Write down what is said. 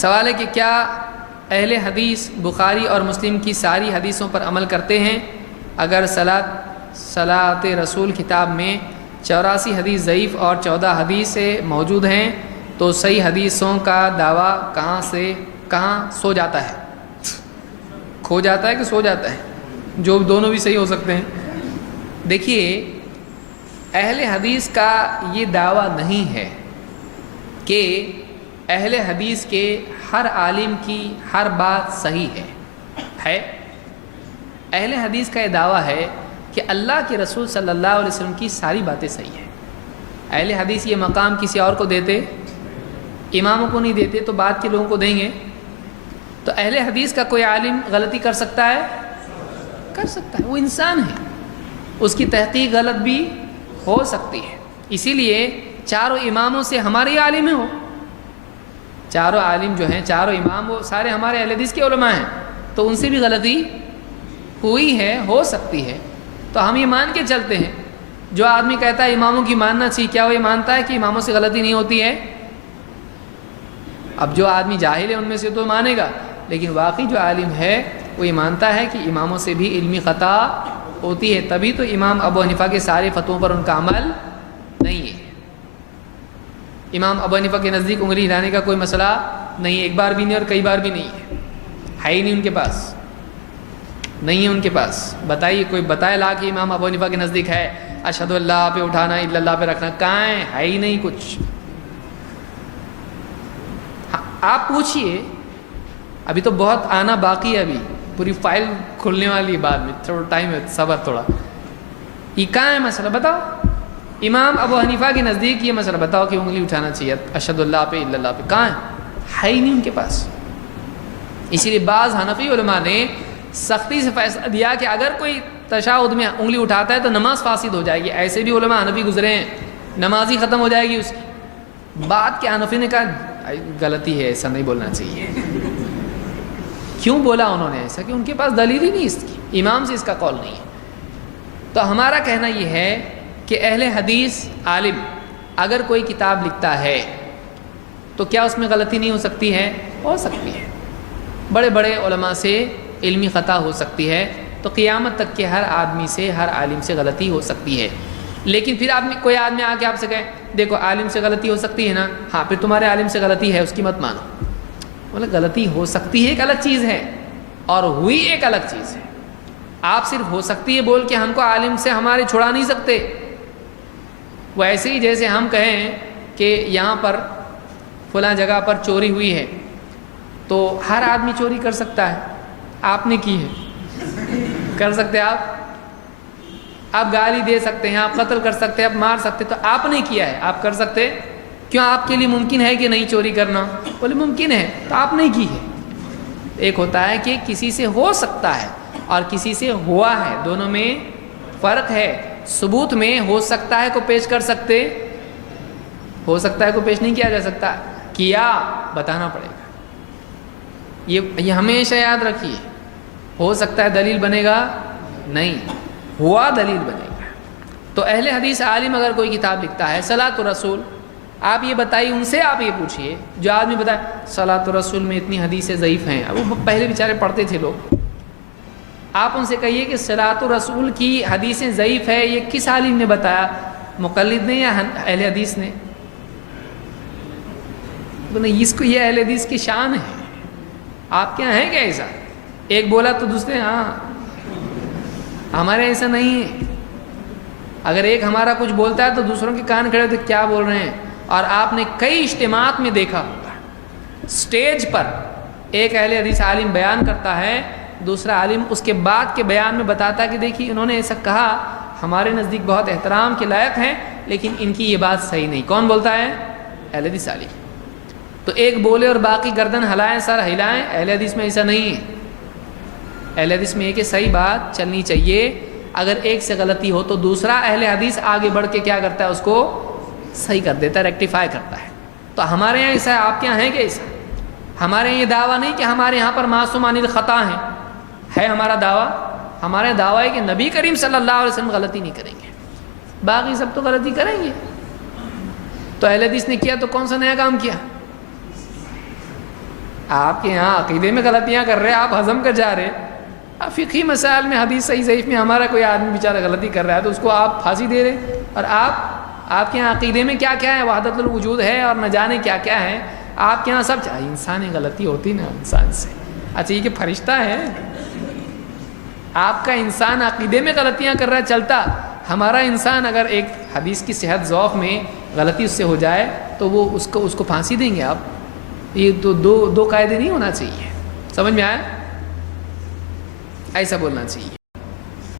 سوال ہے کہ کیا اہل حدیث بخاری اور مسلم کی ساری حدیثوں پر عمل کرتے ہیں؟ اگر صلاۃ رسول کتاب میں 84 حدیث ضعیف اور 14 حدیث موجود ہیں تو صحیح حدیثوں کا دعویٰ کہاں سو جاتا ہے؟ کھو جاتا ہے کہ سو جاتا ہے؟ جو دونوں بھی صحیح ہو سکتے ہیں۔ دیکھیے، اہل حدیث کا یہ دعویٰ نہیں ہے کہ اہل حدیث کے ہر عالم کی ہر بات صحیح ہے۔ اہل حدیث کا یہ دعویٰ ہے کہ اللہ کے رسول صلی اللہ علیہ وسلم کی ساری باتیں صحیح ہیں۔ اہل حدیث یہ مقام کسی اور کو دیتے، اماموں کو نہیں دیتے تو بعد کے لوگوں کو دیں گے۔ تو اہل حدیث کا کوئی عالم غلطی کر سکتا ہے؟ کر سکتا ہے، وہ انسان ہے، اس کی تحقیق غلط بھی ہو سکتی ہے۔ اسی لیے چاروں اماموں سے ہمارے عالم ہو، چاروں عالم جو ہیں، چاروں امام، وہ سارے ہمارے اہل حدیث کے علماء ہیں، تو ان سے بھی غلطی ہوئی ہے، ہو سکتی ہے، تو ہم یہ مان کے چلتے ہیں۔ جو آدمی کہتا ہے اماموں کی ماننا چاہیے، کیا وہ یہ مانتا ہے کہ اماموں سے غلطی نہیں ہوتی ہے؟ اب جو آدمی جاہل ہے ان میں سے تو مانے گا، لیکن واقعی جو عالم ہے وہ یہ مانتا ہے کہ اماموں سے بھی علمی خطا ہوتی ہے، تبھی تو امام ابو حنیفہ کے سارے فتووں پر ان کا عمل نہیں ہے۔ امام ابو حنیفہ کے نزدیک انگلی ہلانے کا کوئی مسئلہ نہیں ہے، ایک بار بھی نہیں اور کئی بار بھی نہیں ہے ہی نہیں ان کے پاس، نہیں ہے ان کے پاس۔ بتائیے، کوئی بتائے لا کہ امام ابو حنیفہ کے نزدیک ہے اشہد اللہ پہ اٹھانا، الا اللہ پہ رکھنا، کہاں ہے ہی نہیں کچھ۔ آپ پوچھئے، ابھی تو بہت آنا باقی ہے، ابھی پوری فائل کھلنے والی بعد میں، تھوڑا ٹائم ہے، صبر تھوڑا۔ یہ کہاں ہے مسئلہ بتاؤ؟ امام ابو حنیفہ کے نزدیک یہ مسئلہ بتاؤ کہ انگلی اٹھانا چاہیے اشہد اللہ پہ الا اللہ پہ، کہاں ہے ہی نہیں ان کے پاس۔ اسی لیے بعض حنفی علماء نے سختی سے فیصلہ دیا کہ اگر کوئی تشہد میں انگلی اٹھاتا ہے تو نماز فاسد ہو جائے گی۔ ایسے بھی علماء حنفی گزرے ہیں، نماز ہی ختم ہو جائے گی اس کی۔ بعد کے حنفی نے کہا غلطی ہے، ایسا نہیں بولنا چاہیے۔ کیوں بولا انہوں نے ایسا؟ کہ ان کے پاس دلیل ہی نہیں اس کی، امام سے اس کا قول نہیں ہے۔ تو ہمارا کہنا یہ ہے کہ اہل حدیث عالم اگر کوئی کتاب لکھتا ہے تو کیا اس میں غلطی نہیں ہو سکتی ہے؟ ہو سکتی ہے، بڑے بڑے علماء سے علمی خطا ہو سکتی ہے، تو قیامت تک کے ہر آدمی سے، ہر عالم سے غلطی ہو سکتی ہے۔ لیکن پھر کوئی آدمی آ کے آپ سے کہے دیکھو عالم سے غلطی ہو سکتی ہے نا، ہاں پھر تمہارے عالم سے غلطی ہے، اس کی مت مانو۔ مطلب غلطی ہو سکتی ہے ایک الگ چیز ہے، اور ہوئی ایک الگ چیز ہے۔ آپ صرف ہو سکتی ہے بول کے ہم کو عالم سے ہمارے چھڑا نہیں سکتے۔ وہ ایسے ہی جیسے ہم کہیں کہ یہاں پر فلاں جگہ پر چوری ہوئی ہے، تو ہر آدمی چوری کر سکتا ہے، آپ نے کی ہے، کر سکتے آپ گالی دے سکتے ہیں، آپ قتل کر سکتے ہیں، آپ مار سکتے، تو آپ نے کیا ہے، آپ کر سکتے؟ کیوں آپ کے لیے ممکن ہے کہ نہیں چوری کرنا؟ بولے ممکن ہے، تو آپ نے کی ہے۔ ایک ہوتا ہے کہ کسی سے ہو سکتا ہے اور کسی سے ہوا ہے، دونوں میں فرق ہے۔ ثبوت میں ہو سکتا ہے کو پیش کر سکتے، ہو سکتا ہے کو پیش نہیں کیا جا سکتا، کیا بتانا پڑے گا۔ یہ ہمیشہ یاد رکھیے، ہو سکتا ہے دلیل بنے گا نہیں، ہوا دلیل بنے گا۔ تو اہل حدیث عالم اگر کوئی کتاب لکھتا ہے صلاۃ الرسول، آپ یہ بتائیے، ان سے آپ یہ پوچھئے، جو آدمی بتائے صلاۃ الرسول میں اتنی حدیثیں ضعیف ہیں، اب وہ پہلے بیچارے پڑھتے تھے لوگ، آپ ان سے کہیے کہ صلاۃ الرسول کی حدیثیں ضعیف ہے، یہ کس عالم نے بتایا، مقلد نے یا اہل حدیث نے؟ اس کو یہ اہل حدیث کی شان ہے، آپ کے یہاں ہے کیا ایسا؟ ایک بولا تو دوسرے ہاں، ہمارے ایسا نہیں ہے۔ اگر ایک ہمارا کچھ بولتا ہے تو دوسروں کے کان کھڑے ہوتے کیا بول رہے ہیں۔ اور آپ نے کئی اجتماعات میں دیکھا ہوگا، سٹیج پر ایک اہل حدیث عالم بیان کرتا ہے، دوسرا عالم اس کے بعد کے بیان میں بتاتا ہے کہ دیکھیے انہوں نے ایسا کہا، ہمارے نزدیک بہت احترام کے لائق ہیں، لیکن ان کی یہ بات صحیح نہیں۔ کون بولتا ہے؟ اہل حدیث عالم۔ تو ایک بولے اور باقی گردن ہلائیں، سر ہلائیں، اہل حدیث میں ایسا نہیں ہے۔ اہل حدیث میں یہ کہ صحیح بات چلنی چاہیے، اگر ایک سے غلطی ہو تو دوسرا اہل حدیث آگے بڑھ کے کیا کرتا ہے، اس کو صحیح کر دیتا ہے، ریکٹیفائی کرتا ہے۔ تو ہمارے یہاں ایسا ہے، آپ کے یہاں ہے کیا ایسا؟ ہمارے یہاں یہ دعویٰ نہیں کہ ہمارے یہاں پر معصومان الخطا ہیں، ہے ہمارا دعویٰ؟ ہمارا دعویٰ ہے کہ نبی کریم صلی اللہ علیہ وسلم غلطی نہیں کریں گے، باقی سب تو غلطی کریں گے۔ تو اہل حدیث نے کیا تو کون سا نیا کام کیا؟ آپ کے یہاں عقیدے میں غلطیاں کر رہے ہیں، آپ ہضم کر جا رہے ہیں، اب فقہی مسائل میں حدیث صحیح ضعیف میں ہمارا کوئی آدمی بیچارہ غلطی کر رہا ہے تو اس کو آپ پھانسی دے رہے، اور آپ کے یہاں عقیدے میں کیا کیا ہے، وحدت الوجود ہے اور نہ جانے کیا کیا ہے، آپ کے یہاں سب انسانی غلطی ہوتی نا انسان سے، اچھا یہ کہ فرشتہ ہے، آپ کا انسان عقیدے میں غلطیاں کر رہا ہے چلتا، ہمارا انسان اگر ایک حدیث کی صحت ذوق میں غلطی اس سے ہو جائے تو وہ اس کو پھانسی دیں گے آپ؟ یہ تو دو قاعدے نہیں ہونا چاہیے، سمجھ میں آیا؟ ایسا بولنا چاہیے.